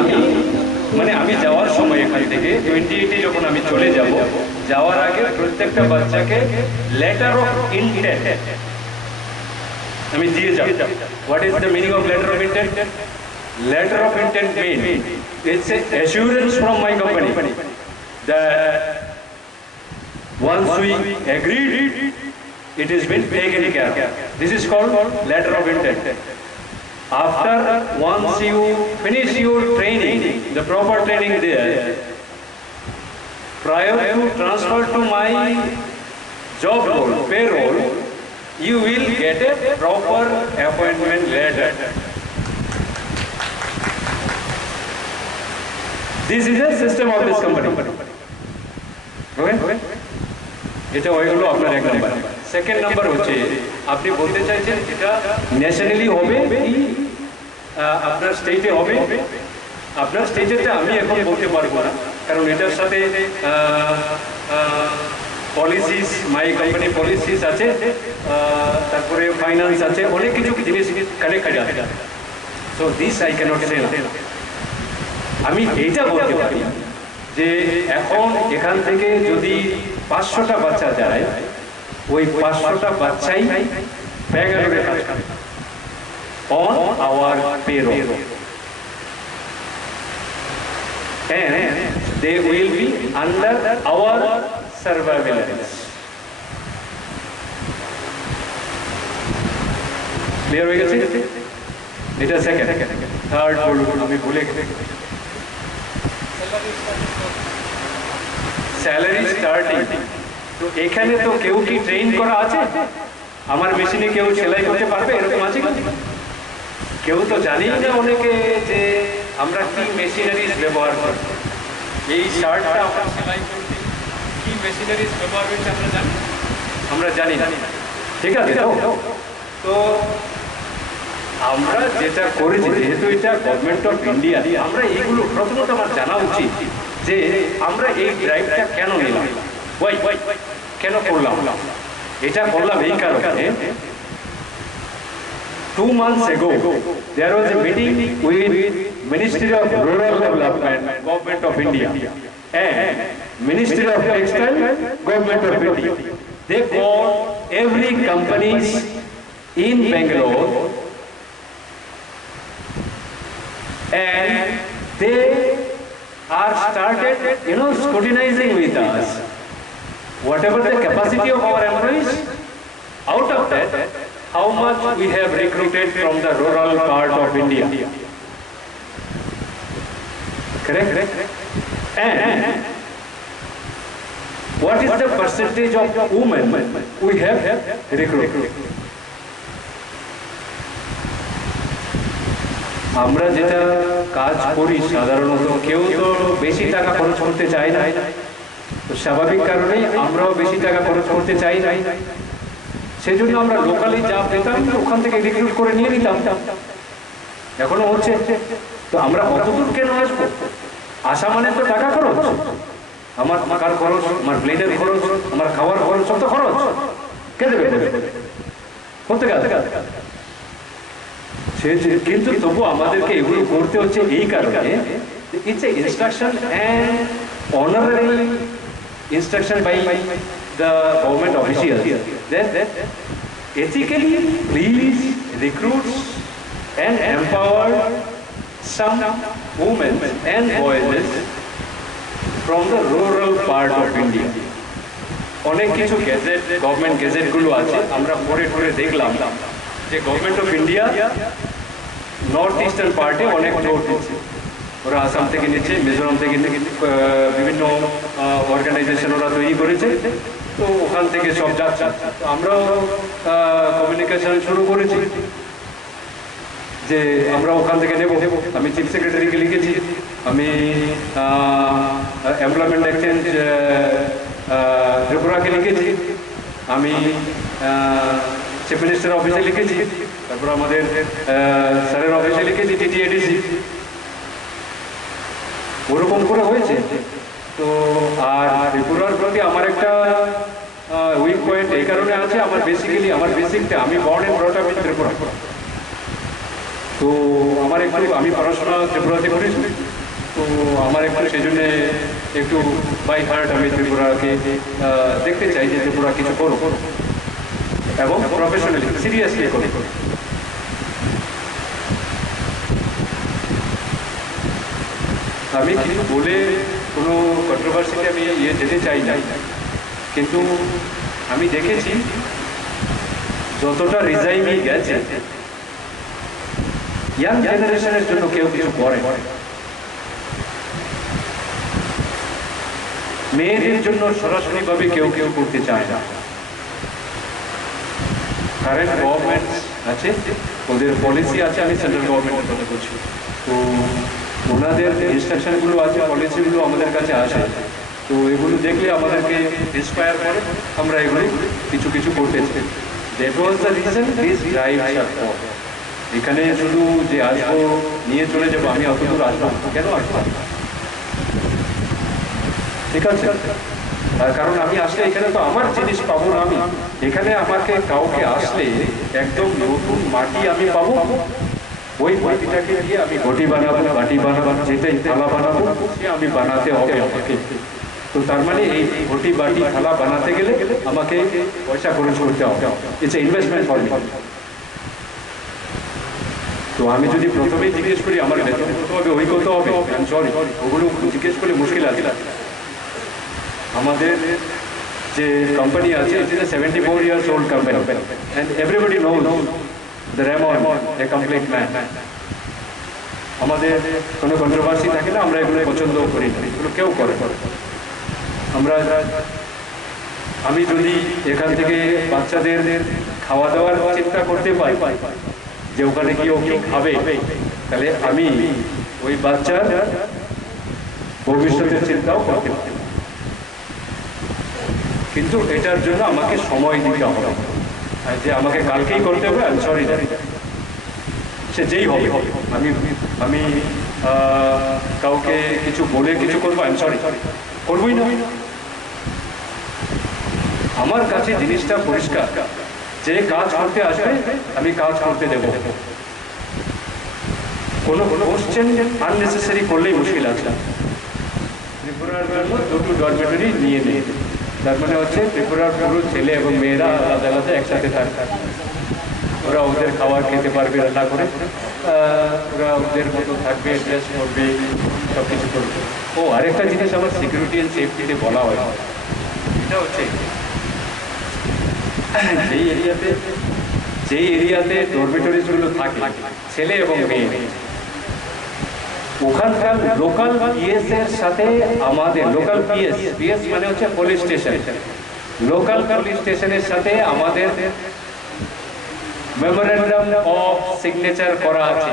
আমি মানে আমি যাওয়ার সময় এখান থেকে 28-এ যখন আমি চলে যাব, যাওয়ার আগে প্রত্যেকটা বাচ্চাকে লেটার অফ ইন্টেন্ট আমি দিয়ে যাব। What is the meaning of letter of intent? Letter of intent means it's an assurance from my company that once we agreed, it has been taken care of. This is called letter of intent. After once you finish your training, the proper training there, prior to transfer to my job role, payroll, you will get a proper appointment letter. This is a system of this company. Okay? এটা হলো আপনার এক number. Second number হচ্ছে আপনি বলতে চাইছেন এটা nationally হবে কি আপনার স্টেটে হবে? আপনার স্টেটেটা আমি এখন বলতে পারবো না, কারণ এটার সাথে পলিসিস, মাই কোম্পানি পলিসিস আছে, তারপরে ফাইন্যান্স আছে, অনেক কিছু জিনিস কানেক্টেড আছে। সো দিস আই ক্যানট সে। আমি এইটা বলতে পারি যে এখন এখান থেকে যদি 500টা বাচ্চা যায়, ওই 500টা বাচ্চাই ব্যাঙ্গালোরে কাজ করে on our payroll, and they will be under our surveillance. Clear হয়ে গেছে? এটা সেকেন্ড। থার্ড বলবো আমি ভুলে গেছি। স্যালারি স্টার্টিং তো এখানে তো কেউ কি ট্রেন করা আছে? আমার মেশিনে কেউ সেলাই করতে পারবে এরকম আছে কি? কেউ তো জানি না অনেকে যে আমরা কি মেশিনারিজ ব্যবহার করি। এই শার্টটা আমরা সেলাই করতে কি মেশিনারিজ ব্যবহার করছি আমরা জানি না। ঠিক আছে, তো আমরা যেটা করেছি, যেহেতু এটা গভর্নমেন্ট অফ ইন্ডিয়া, আমরা এইগুলো প্রথমত আমার জানা উচিত যে আমরা এই ড্রাইভটা কেন নিলাম, কেন করলাম। এটা করলাম এই কারণে, 2 months ago there was a meeting with Ministry of Rural Development, Government of India, and Ministry of Textile, Government of India. They called every companies in Bangalore and they are started, scrutinizing with us. Whatever the capacity of our employees, out of that, how much we have recruited from the rural part of India. Correct? And what is the percentage of women we have recruited? আমরা যেটা কাজ করি সাধারণত কেউ তো বেশি টাকা খরচ করতে চায় না, তো স্বাভাবিক কারণেই আমরাও বেশি টাকা খরচ করতে চাই না। সেই জন্য আমরা লোকালি যা পেতাম ওখান থেকে রিক্রুট করে নিয়ে নিতাম, এখনো হচ্ছে। তো আমরা অতদূর কেন আসবো? আসা মানে তো টাকা খরচ, আমার টাকার খরচ, আমার ব্লেডের খরচ, আমার খাওয়ার খরচ, সব তো খরচ। কে দেবে? করতে গেলে কিন্তু তবু আমাদেরকে এগুলো করতে হচ্ছে এই কারণে, it's a instruction and honorary instruction by the government officials that ethically please recruit and empower some women and boys from the rural part of India. অনেক কিছু গেজেট, গভর্নমেন্ট গেজেটগুলো আছে, আমরা পড়ে পড়ে দেখলাম যে government of India north eastern পার্টে অনেক জোর দিচ্ছে। ওরা আসাম থেকে নিচ্ছে, মিজোরাম থেকে বিভিন্ন অর্গানাইজেশন ওরা তৈরি করেছে, তো ওখান থেকে সব যাচ্ছে। তো আমরাও কমিউনিকেশন শুরু করেছি যে আমরা ওখান থেকে নেব। আমি চিফ সেক্রেটারিকে লিখেছি, আমি এমপ্লয়মেন্ট এক্সচেঞ্জ ত্রিপুরাকে লিখেছি, আমি চিফ মিনিস্টার অফিসে লিখেছি, তারপর আমাদের স্যারের অফিসে লিখেছি, টিটিএডিসি, ওরকম করে হয়েছে। তো আর ত্রিপুরার প্রতি আমার একটা উইক পয়েন্ট এই কারণে আছে, আমার বেসিকটা, আমি born and brought up in Tripura. তো আমার একটু আমি পড়াশোনা ত্রিপুরাতে করেছি, তো আমার একটু সেই জন্যে একটু বাই হার্ট আমি ত্রিপুরাকে দেখতে চাই যে ত্রিপুরা কিছু করো এবং প্রফেশনালি সিরিয়াসলি করো। আমি কিছু বলে কোনো কন্ট্রোভার্সিতে আমি যেতে চাই না, কিন্তু আমি দেখেছি যতটা রিজাইনই গেছে ইয়াং জেনারেশনের জন্য কেউ কিছু করে, মেয়েদের জন্য সরাসরিভাবে কেউ কেউ করতে চায় না। কারেন্ট গভর্নমেন্ট আছে, ওদের পলিসি আছে, আমি সেন্ট্রাল গভর্নমেন্টের কথা বলছি, তো ওনাদের ইনস্ট্রাকশনগুলো আছে, পলিসিগুলো আমাদের কাছে আসে, তো এগুলো দেখলে আমাদেরকে ইন্সপায়ার করে, আমরা এগুলো কিছু কিছু করতে চাই। That was the reason this drive for. এখানে শুধু যে আসবো নিয়ে চলে যাবো, আমি অত দূর আসবো কেন আসবো, ঠিক আছে? কারণ আমি আসলে এখানে তো আমার জিনিস পাবো না, আমি এখানে আমাকে কাউকে আসলে একদম নতুন মাটি আমি পাবো, ওই মাটিটাকে দিয়ে আমি ঘটি বানাবো, বাটি বানাবো, যেটাই থালা বানাবো সে আমি বানাতে হবে আমাকে। তো তার মানে এই ঘটি বাটি থালা বানাতে গেলে আমাকে পয়সা খরচ করতে হবে, ইটস ইনভেস্টমেন্ট ফর মি। তো আমি যদি প্রথমেই জিজ্ঞেস করি আমার বেতন কত হবে, ওই কত হবে, সরি, ওগুলো জিজ্ঞেস করলে মুশকিল আছে। আমাদের যে কোম্পানি আছে, it is a 74 years old company and everybody knows the Ramon, a complete man. আমাদের কোনো কন্ট্রোভার্সি থাকে না, আমরা এগুলো পছন্দ করি না, এগুলো কেউ করে। আমি যদি এখান থেকে বাচ্চাদের খাওয়া দাওয়ার চিন্তা করতে পাই যে ওখানে গিয়ে ও কি খাবে, তাহলে আমি ওই বাচ্চার ভবিষ্যতের চিন্তাও করতে পারি, কিন্তু এটার জন্য আমাকে সময় দিতে হবে, যে আমাকে কালকেই করতে হবে, আমি সরি সে যেই হবে, আমি কাউকে কিছু বলে কিছু করবো, আমি সরি করবোই না। আমার কাছে জিনিসটা পরিষ্কার, যে কাজ করতে আসবে আমি কাজ করতে দেব, কোনো কোশ্চেন আননেসেসারি করলেই মুশকিল আছে। ত্রিপুরার জন্য দুটো ডরমেটরি নিয়ে নেই, তার মানে হচ্ছে ত্রিপুরার পুরো ছেলে এবং মেয়েরা আলাদা আলাদা একসাথে থাকবে, ওরা ওদের খাবার খেতে পারবে রান্না করে, ওরা ওদের মতো থাকবে, ড্রেস করবে, সব কিছু করবে। ও আরেকটা জিনিস আমার সিকিউরিটি অ্যান্ড সেফটিতে বলা হয়, এটা হচ্ছে যেই এরিয়াতে ডরমেটরিজগুলো থাকে ছেলে এবং মেয়ে, ওখানকার লোকাল পিএস এর সাথে আমাদের লোকাল পিএস মানে হচ্ছে পুলিশ স্টেশন, লোকাল পুলিশ স্টেশনের সাথে আমাদের মেমোরেন্ডাম অফ সিগনেচার করা আছে,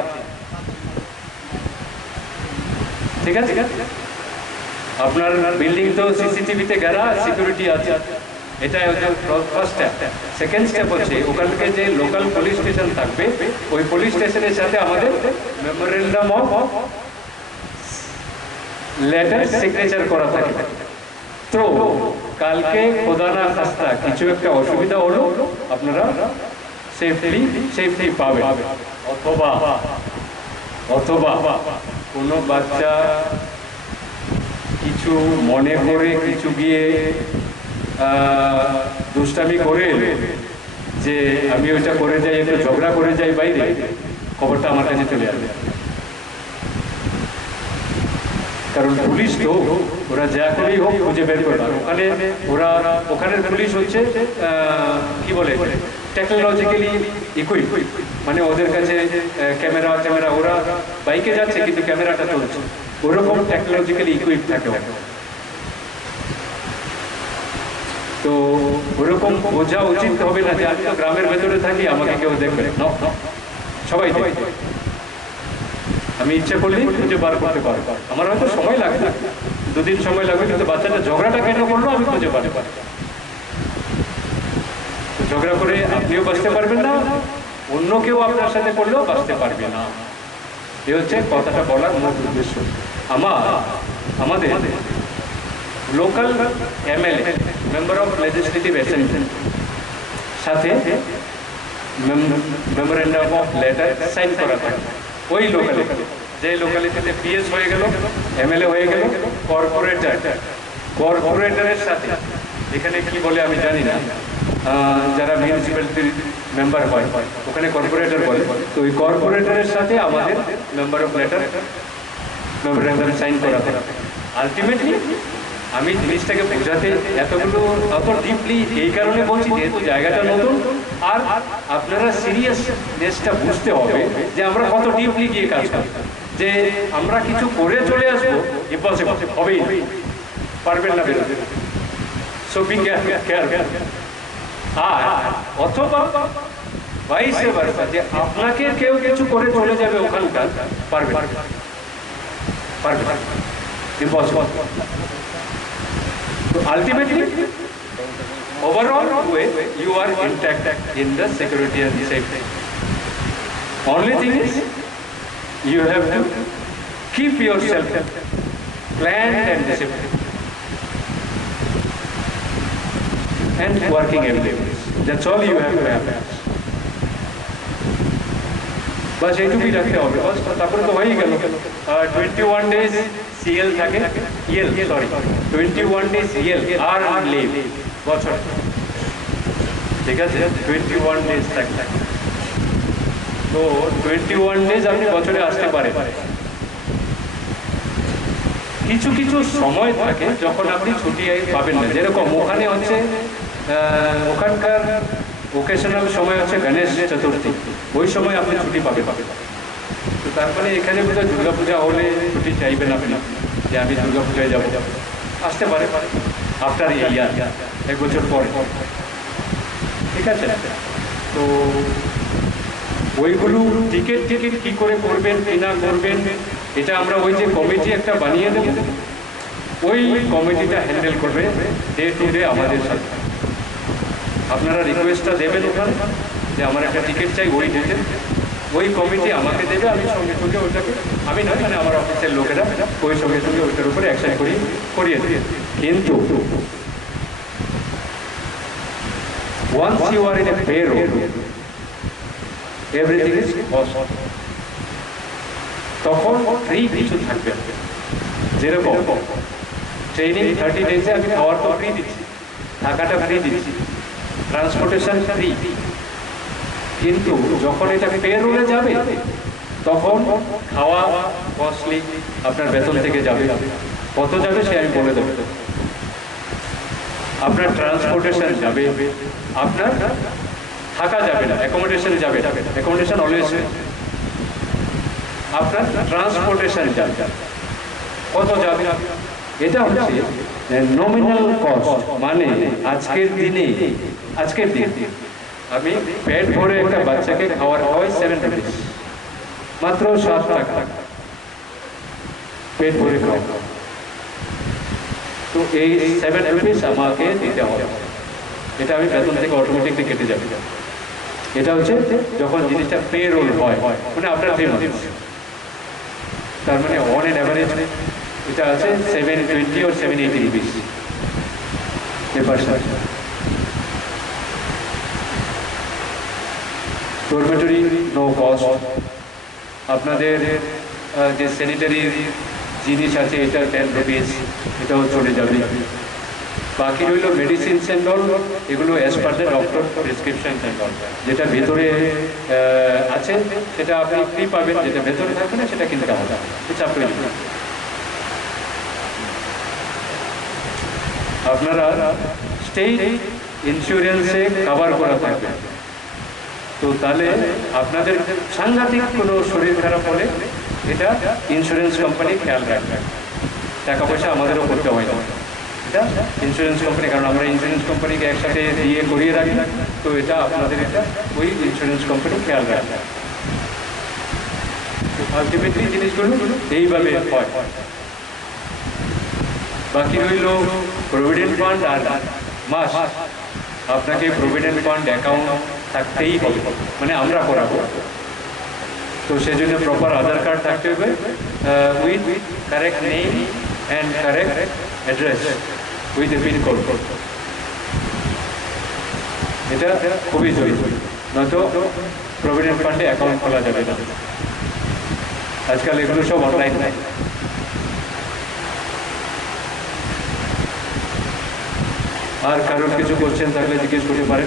ঠিক আছে? আপনার বিল্ডিং তো সিসিটিভিতে ঘেরা, সিকিউরিটি আছে, এটা হচ্ছে ফার্স্ট স্টেপ। সেকেন্ড স্টেপ হচ্ছে ওখান থেকে যে লোকাল পুলিশ স্টেশন থাকবে, ওই পুলিশ স্টেশনের সাথে আমাদের মেমোরেন্ডাম অফ লেটার সিগনেচার করা থাকে। তো কালকে খোদা না খাস্তা কিছু একটা অসুবিধা হলো, আপনারা সেফলি পাবে, অথবা কোনো বাচ্চা কিছু মনে করে কিছু গিয়ে দুষ্টামি করে যে আমি ওইটা করে যাই, একটু ঝগড়া করে যাই বাইরে, খবরটা আমার কাছে চলে আসবে, কারণ পুলিশ তো ওরা যা করেই হোক খুঁজে বের করবে। ওখানের পুলিশ হচ্ছে কি বলে, টেকনোলজিক্যালি ইকুইপ, মানে ওদের কাছে ক্যামেরা, ওরা বাইকে যাচ্ছে কিন্তু ক্যামেরাটা চলছে, ওরকম টেকনোলজিক্যালি ইকুইপ থাকে। তো ওরকম বোঝা উচিত হবে না যে আমি তো গ্রামের ভেতরে থাকি, আমাকে কেউ দেখবে না, সবাই দেখবে। আমি ইচ্ছে করলেই খুঁজে বার করতে পারবো, আমার হয়তো সময় লাগবে, দুদিন সময় লাগবে, কিন্তু বাচ্চাটা ঝগড়াটা কেন করলো আমি খুঁজে পারতে পারি। ঝগড়া করে আপনিও বাঁচতে পারবেন না, অন্য কেউ আপনার সাথে করলেও বাঁচতে পারবে না। এ হচ্ছে কথাটা বলার মূল উদ্দেশ্য। আমাদের local MLA, member of legislative assembly সাথে মেমোরেন্ডাম অফ লেটার সাইন করা থাকে ওই লোকালিটি, যে লোকালিটিতে পিএস হয়ে গেল, এমএলএ হয়ে গেল, কর্পোরেটরের সাথে, এখানে কি বলে আমি জানি না, যারা মিউনিসিপ্যালিটির মেম্বার হয় ওখানে কর্পোরেটর বলে, তো ওই কর্পোরেটরের সাথে আমাদের member of letter memorandum sign করা থাকে। আলটিমেটলি আমি জিনিসটাকে বোঝাতে এতগুলো অত ডিপলি এই কারণে বলছি যেহেতু জায়গাটা নতুন, আর আপনারা সিরিয়াসনেসটা বুঝতে হবে যে আমরা কত ডিপলি গিয়ে কাজ করি, যে আমরা কিছু করে চলে আসবো ইম্পসিবল, হবেই পারবেন না বেরোতে। So be careful. আর অথবা ভাইসে ভার্সা, যে আপনাকে কেউ কিছু করে চলে যাবে ওখানকার, পারবে impossible. So ultimately, overall way, you are intact in the security and safety. Only thing is, you have to keep yourself planned and disciplined, and working every day. That's all you have to have. बस এইটুকুই রাখতে হবে, বস তারপরে তো হয়েই গেল। 21 days CL থাকে, EL sorry 21 days EL আর leave বছর, ঠিক আছে, 21 days থাকে। তো 21 days আপনি বছরে আসতে পারেন। কিছু কিছু সময় থাকে যখন আপনি ছুটি পাবেন না, যেরকম ওখানে হচ্ছে ওখানকার ওকেশনাল সময় হচ্ছে গণেশ চতুর্থী, ওই সময় আপনি ছুটি পাবেন। তো তারপরে এখানে বোধহয় দুর্গাপূজা হলে ছুটি চাইবেন আপনি, যে আমি দুর্গাপূজায় যাবো, আসতে পারে আফটার ইয়ার, এক বছর পরে, ঠিক আছে। তো ওইগুলো টিকিট কি করে করবেন কি না করবেন, এটা আমরা ওই যে কমিটি একটা বানিয়ে দেব, ওই কমিটিটা হ্যান্ডেল করবে ডে টু ডে আমাদের সাথে। আপনারা রিকোয়েস্টটা দেবেন ওখানে যে আমার একটা টিকিট চাই ওই ডেটে, ওই কমিটি আমাকে দেবে, আমি সঙ্গে সঙ্গে ওইটাকে, আমি নয় মানে আমার অফিসের লোকেরা ওই সঙ্গে সঙ্গে ওইটার উপরে অ্যাকশন করিয়ে দিই। কিন্তু once you are in a payroll, everything is cost, তখন ফ্রি কিছু থাকবে, যেরকম ট্রেনিং 30 ডেজে আমি খাওয়ার তো ফ্রি দিচ্ছি, থাকাটা ফ্রি দিচ্ছি, ট্রান্সপোর্টেশন ফ্রি, কিন্তু যখন এটা পেরোলে যাবে তখন খাওয়া কস্টলি, আপনার বেতন থেকে যাবে, কত যাবে সে আমি বলে দেবো, আপনার ট্রান্সপোর্টেশন যাবে, আপনার থাকা যাবে না, অ্যাকোমোডেশন যাবে, অ্যাকোমোডেশন অলওয়েজ, আপনার ট্রান্সপোর্টেশন যাবে, কত যাবে, এটা হচ্ছে নমিনাল কস্ট, মানে আজকের দিনে আমি পেট ভরে একটা বাচ্চাকে খাওয়াই 7 রুপিস, মাত্র 7 টাকা পেট ভরে খাওয়া। তো এই 7 রুপিস আমাকে দিতে হবে, এটা আমি বেতন থেকে অটোমেটিকলি কেটে যাবে। এটা হচ্ছে যখন জিনিসটা পে রোল হয়, মানে আপনার 3 মান্থ, তার মানে অন এন অ্যাভারেজ এটা আছে 720 or 780 rupees a person. Dormitory no cost, আপনাদের যে স্যানিটারি জিনিস আছে এটা 10 রুপিস, এটাও চলে যাবে। বাকি রইল মেডিসিনস অ্যান্ড অল, এগুলো as per the doctor prescription and all, যেটা ভেতরে আছে সেটা আপনি ফ্রি পাবেন, যেটা ভেতরে থাকবে না সেটা কিনতে হবে, এটা আপনি আপনারা স্টেট ইন্স্যুরেন্সে কভার করা থাকবে। তো তাহলে আপনাদের সাংঘাতিক কোনো শরীর খারাপ হলে এটা ইন্স্যুরেন্স কোম্পানি খেয়াল রাখবে, টাকা পয়সা আমাদেরও করতে হয় না, এটা ইন্স্যুরেন্স কোম্পানি, কারণ আমরা ইন্স্যুরেন্স কোম্পানিকে একসাথে দিয়ে করিয়ে রাখি, তো এটা আপনাদের এটা ওই ইন্স্যুরেন্স কোম্পানি খেয়াল রাখবে। আলটিমেটলি জিনিসগুলো এইভাবে হয়। বাকি রইল প্রভিডেন্ট ফান্ড, আর মাস আপনাকে প্রভিডেন্ট ফান্ড অ্যাকাউন্ট থাকতেই হবে, মানে আমরা করাবো, তো সেজন্য প্রপার আধার কার্ড থাকতে হবে with correct name and correct address with a pin code, এটা খুবই জরুরি। নয়তো প্রভিডেন্ট ফান্ডে অ্যাকাউন্ট খোলা যাবে না। আজকাল এগুলো সব অনলাইন নাই। আর কারোর কিছু কোশ্চেন থাকলে জিজ্ঞেস করতে পারে।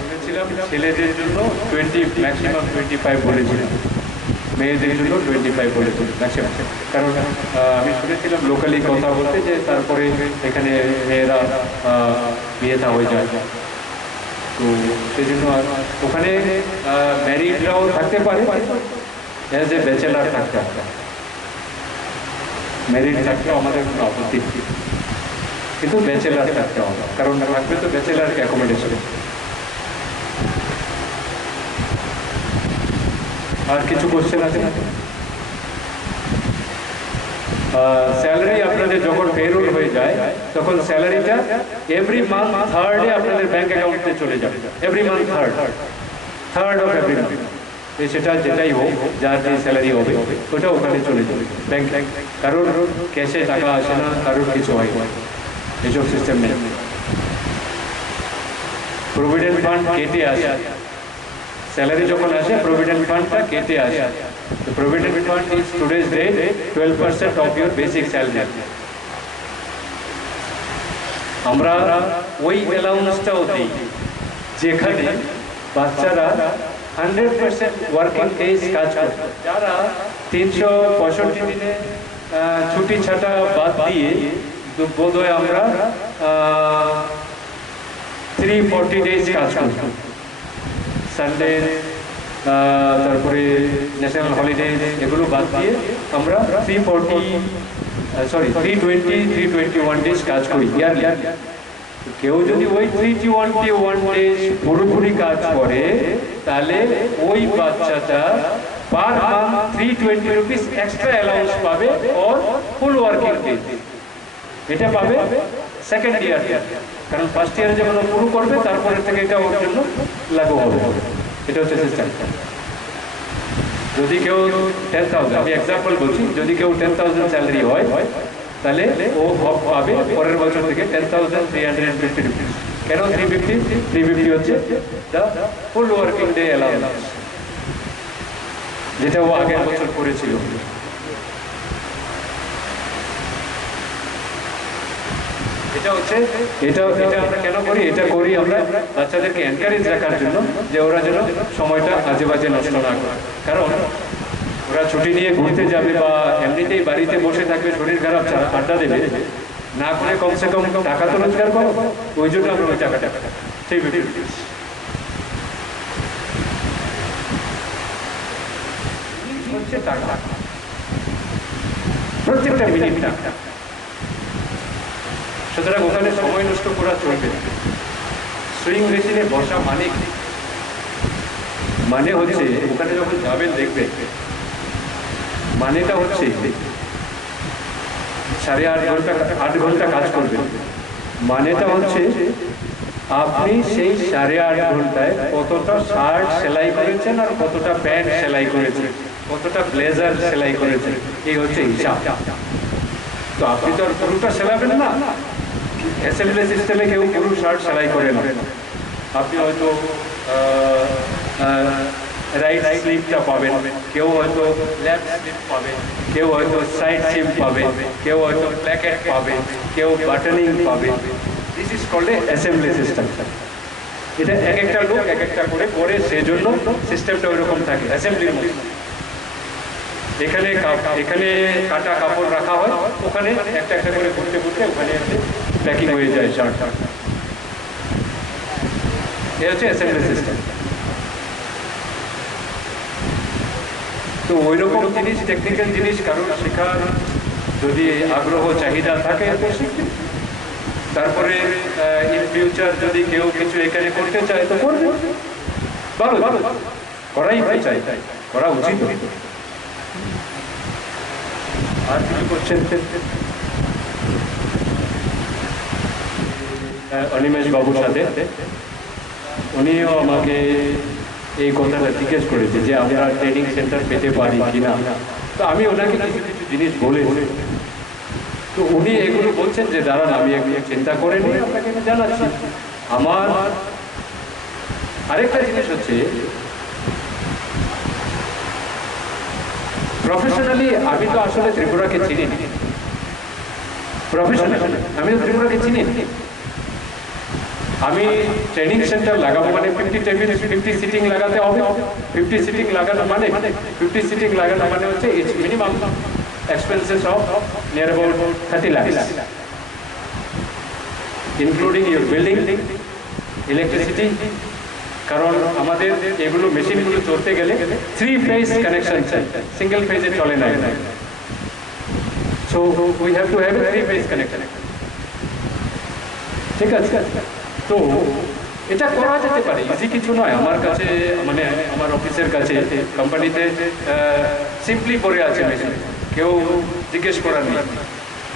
বলেছিলাম ছেলেদের জন্য 20 ম্যাক্সিমাম 25 বলেছিলাম, মেয়েদের জন্য 25 বলেছিল ম্যাক্সিমাম। কারণ আমি শুনেছিলাম লোকালি কথা বলতে যে তারপরে এখানে মেয়েরা বিয়ে থা হয়ে যায়, তো সেই জন্য ওখানে ম্যারিডরাও থাকতে পারে, অ্যাজ এ ব্যাচেলার থাকতে হবে। ম্যারিড থাকলেও আমাদের কোনো আপত্তি, কিন্তু ব্যাচেলার থাকতে হবে, কারণ থাকবে তো ব্যাচেলার অ্যাকোমোডেশন। আর কিছু কোশ্চেন আছে? স্যালারি আপনাদের যখন পেরোল হয়ে যায় তখন স্যালারিটা এভরি মান্থ থার্ডে আপনাদের ব্যাংক অ্যাকাউন্টে চলে যাবে। Every month third of every month, সেটা যেটাই হোক, যার যে স্যালারি হবে ওটা ওখানে চলে যাবে ব্যাংক। কারোর ক্যাশে টাকা আসে না, কারোর কিছু হয় না, এসব সিস্টেম নেই। প্রভিডেন্ট ফান্ড কেটে আসে, স্যালারি যখন আসে প্রভিডেন্ট ফান্ডটা কেটে আসে। The provident fund is today's date 12% of your basic salary. আমরা ওই অ্যালাউন্সটাও দিই যেখানে বাচ্চারা 100% ওয়ার্কিং ডেজ কাজ করে। যারা 365 দিনে ছুটি ছাটা বাদ দিয়ে বোধহয় আমরা 340 ডেজ কাজ করি, সানডে তারপরে ন্যাশনাল হলিডে এগুলো বাদ দিয়ে আমরা 321 ডেজ কাজ করি ইয়ারলি। কেউ যদি ওই 321 ডেজ পুরোপুরি কাজ করে তাহলে ওই বাচ্চাটা per month 320 rupees extra allowance পাবে ওর ফুল ওয়ার্কিং ডেজ। এটা পাবে সেকেন্ড ইয়ার, কারণ ফার্স্ট ইয়ারে যখন পুরো করবে তারপরে থেকে এটা ওর জন্য লাগু হবে। এটা হচ্ছে সিস্টেম। যদি কেউ 10,000, আমি এক্সাম্পল বলছি, যদি কেউ 10,000 স্যালারি হয় তাহলে ও পাবে পরের বছর থেকে 10,350 রুপিস। কেন 350? 350 হচ্ছে the full working day allowance, যেটা ও আগের বছর করেছিল। এটা আমরা কেন করি? এটা করি আমরা বাচ্চাদেরকে এনকারেজ রাখার জন্য, যে ওরা যেন সময়টা আজে বাজে নষ্ট না করে। কারণ ওরা ছুটি নিয়ে ঘুরতে যাবে বা এমনিতেই বাড়িতে বসে থাকবে, শরীর খারাপ ছাড়া আড্ডা দেবে না করে কমসে কম টাকা তো রোজগার করো। ওই জন্য আমরা ওই টাকাটা ঠিক হচ্ছে টাকা, প্রত্যেকটা মিনিট টাকা। সুতরাং ওখানে সময় নষ্ট করা চলবে না। সুইং মেশিনে বসা মানে হচ্ছে ওখানে যখন যাবেন দেখবে, মানেটা হচ্ছে 8.5 ঘন্টা কাজ করবেন। মানেটা হচ্ছে আপনি সেই 8.5 ঘন্টায় কতটা শার্ট সেলাই করেছেন আর কতটা প্যান্ট সেলাই করেছেন, কতটা ব্লেজার সেলাই করেছেন, এই হচ্ছে হিসাব। তো আপনি তো আর পুরোটা সেলাবেন না। অ্যাসেম্বলি সিস্টেমে কেউ পুরো শার্ট সেলাই করে না। আপনি হয়তো রাইট স্লিপটা পাবেন, কেউ হয়তো লেফট স্লিপ পাবে, কেউ হয়তো সাইড স্লিপ পাবে, কেউ হয়তো প্ল্যাকেট পাবে, কেউ বাটনিং পাবে। This is called a assembly system. এটা এক একটা লোক এক একটা করে সেজন্য সিস্টেমটা ওইরকম থাকে অ্যাসেম্বলির মধ্যে। এখানে কাটা কাপড় রাখা হয়, ওখানে একটা একটা করে ঘুরতে ওখানে প্যাকিং হয়ে যায় শার্ট। এই হচ্ছে অ্যাসেম্বলি সিস্টেম। তো ওই রকম জিনিস, টেকনিক্যাল জিনিস কারোর শেখার যদি আগ্রহ চাহিদা থাকে তো শিখবে। তারপরে ইন ফিউচার যদি কেউ কিছু এখানে করতে চায় তো করবে, ভালো করাই চাই, করা উচিত। আর কিছু করছেন? অনিমেষ বাবুর সাথে উনিও আমাকে এই কথাটা জিজ্ঞেস করেছে যে আমরা ট্রেনিং সেন্টার পেতে পারি কিনা। তো আমি ওনাকে কিছু জিনিস বলে তো উনি এগুলো বলছেন যে দাঁড়ান আমি এগুলো চিন্তা করে নিয়ে আপনাকে আমি জানাচ্ছি। আমার আরেকটা জিনিস হচ্ছে প্রফেশনালি আমি তো আসলে ত্রিপুরাকে চিনি, প্রফেশনালি আমি তো ত্রিপুরাকে চিনি। আমি ট্রেনিং সেন্টার লাগাবো মানে 50 সিটিং লাগাতে হবে। 50 সিটিং লাগানো মানে 50 সিটিং লাগানো মানে হচ্ছে minimum expenses of near about 30 lakh, including your building, electricity. কারণ আমাদের এগুলো মেশিনগুলো চলতে গেলে 3 ফেজ কানেকশন চাই, সিঙ্গেল ফেজে চলে না। So we have to have a 3 phase connection. ঠিক আছে, তো এটা করা যেতে পারে, ইজি কিছু নয়। আমার কাছে মানে আমার অফিসের কাছে কোম্পানিতে সিম্পলি পড়ে আছে মেশিন, কেউ জিজ্ঞেস করার নেই,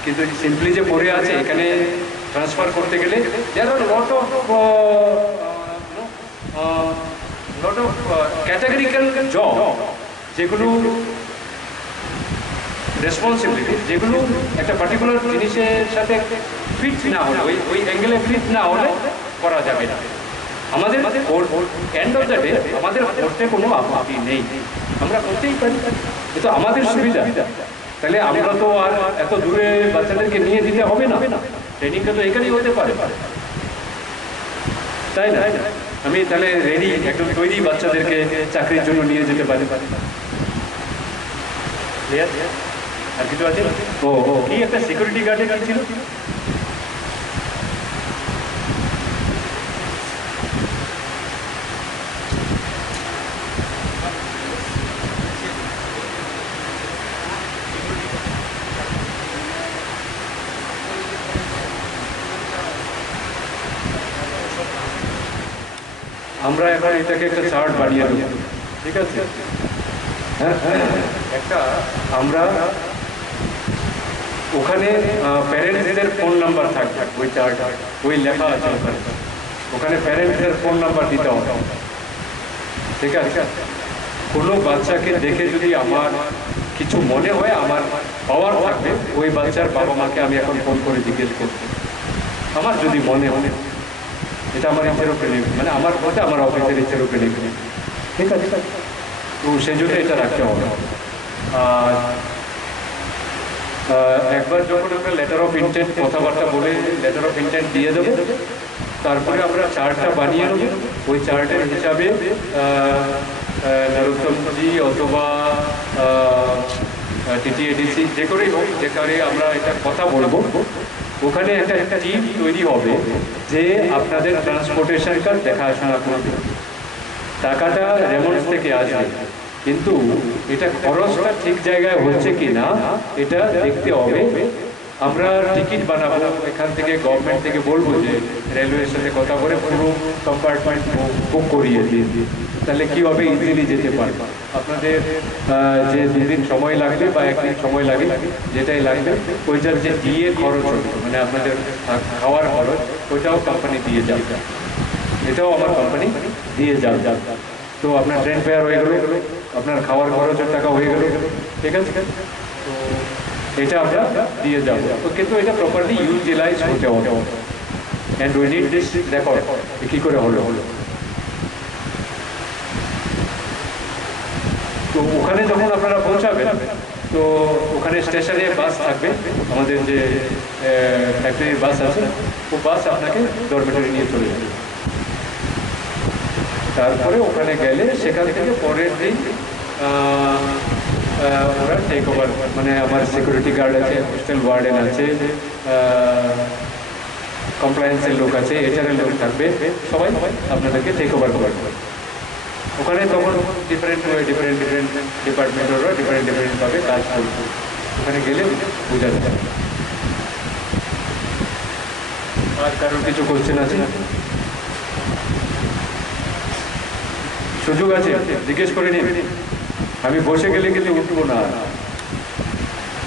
কিন্তু সিম্পলি যে পড়ে আছে এখানে ট্রান্সফার করতে গেলে দেয়ার আর লট অফ ক্যাটাগরিক্যাল জব, যেগুলো রেসপন্সিবিলিটি, যেগুলো একটা পার্টিকুলার জিনিসের সাথে ফিট না হলে, ওই অ্যাঙ্গেলে ফিট না হলে করা যাবে না। আমাদের এন্ড অফ দ্য ডে আমাদের করতে কোনো আপত্তি নেই, আমরা করতেই পারি, এটা আমাদের সুবিধা। তাহলে আমরা তো আর এত দূরে বাচ্চাদেরকে নিয়ে দিতে হবে না, ট্রেনিংটা তো এখানেই হতে পারে, তাই না? আমি তাহলে রেডি, একদম তৈরি বাচ্চাদেরকে চাকরির জন্য নিয়ে যেতে পারি। আর কিছু আছে? ও কি একটা সিকিউরিটি গার্ডে কি ছিল? আমরা এখন এটাকে একটা চার্ট বানিয়ে দেব, ঠিক আছে? একটা আমরা ওখানে প্যারেন্টসদের ফোন নাম্বার থাকবে, ওই চার্ট ওই লেখা আছে ওখানে, ওখানে প্যারেন্টসদের ফোন নাম্বার দিতে হবে, ঠিক আছে? কোনো বাচ্চাকে দেখে যদি আমার কিছু মনে হয়, আমার পাওয়ার থাকবে, ওই বাচ্চার বাবা মাকে আমি এখন ফোন করে জিজ্ঞেস করব, আমার যদি মনে হয়, এটা আমার ইচ্ছের উপরে নেই, মানে আমার কথা আমার অফিসের ইচ্ছের উপরে নেই, ঠিক আছে? তো সেই জন্য এটা রাখতে হবে। আর একবার যখন আমরা লেটার অফ ইন্টেন্ট কথাবার্তা বলে লেটার অফ ইন্টেন্ট দিয়ে দেবো, তারপরে আমরা চার্টটা বানিয়ে নেব, ওই চার্টের হিসাবে নরোত্তমজি অথবা টিটিএডিসি যে করেই হোক, যেখানে আমরা এটা কথা বলবো, ওখানে একটা টিম তৈরি হবে যে আপনাদের ট্রান্সপোর্টেশনটা দেখাশোনা করবে। টাকাটা রেমন্ডস থেকে আসবে, কিন্তু এটা খরচটা ঠিক জায়গায় হচ্ছে কি না এটা দেখতে হবে। আমরা টিকিট বানাবো, এখান থেকে গভর্নমেন্ট থেকে বলবো যে রেলওয়ের সাথে কথা বলে পুরো কম্পার্টমেন্ট বুক করিয়ে দিয়ে, তাহলে কি হবে, ইজিলি যেতে পারবে। আপনাদের যে 2 দিন সময় লাগবে বা 1 দিন সময় লাগে, যেটাই লাগবে, ওইটার যে দিয়ে খরচ হবে, মানে আপনাদের খাওয়ার খরচ, ওইটাও কোম্পানি দিয়ে যাবে, এটাও আমার কোম্পানি দিয়ে যাবে। তো আপনার ট্রেন ফেয়ার হয়ে গেল, আপনার খাওয়ার খরচের টাকা হয়ে গেল, ঠিক আছে? তো এটা আমরা দিয়ে যাবো, কিন্তু এটা প্রপারলি ইউটিলাইজ হতে হবে, and we need this record, কী করে হলো। তো ওখানে যখন আপনারা পৌঁছাবেন, তো ওখানে স্টেশনে বাস থাকবে, আমাদের যে ফ্যাক্টরির বাস আছে, ও বাস আপনাকে ডরমেটরি নিয়ে চলে যাবে। তারপরে ওখানে গেলে সেখান থেকে পরের দিন ওরা টেক ওভার, মানে আমার সিকিউরিটি গার্ড আছে, হোস্টেল ওয়ার্ডেন আছে, কমপ্লায়েন্সের লোক আছে, এইচআরের লোক থাকবে, সবাই আপনাদেরকে টেক ওভার করবে। ওখানে তখন ডিফারেন্ট ডিপার্টমেন্টেরও ডিফারেন্টভাবে কাজ করবে, ওখানে গেলে বোঝা যাবে। আর কারোর কিছু কোশ্চেন আছে? সুযোগ আছে, জিজ্ঞেস করে নিন, আমি বসে গেলে কিন্তু উঠবো না।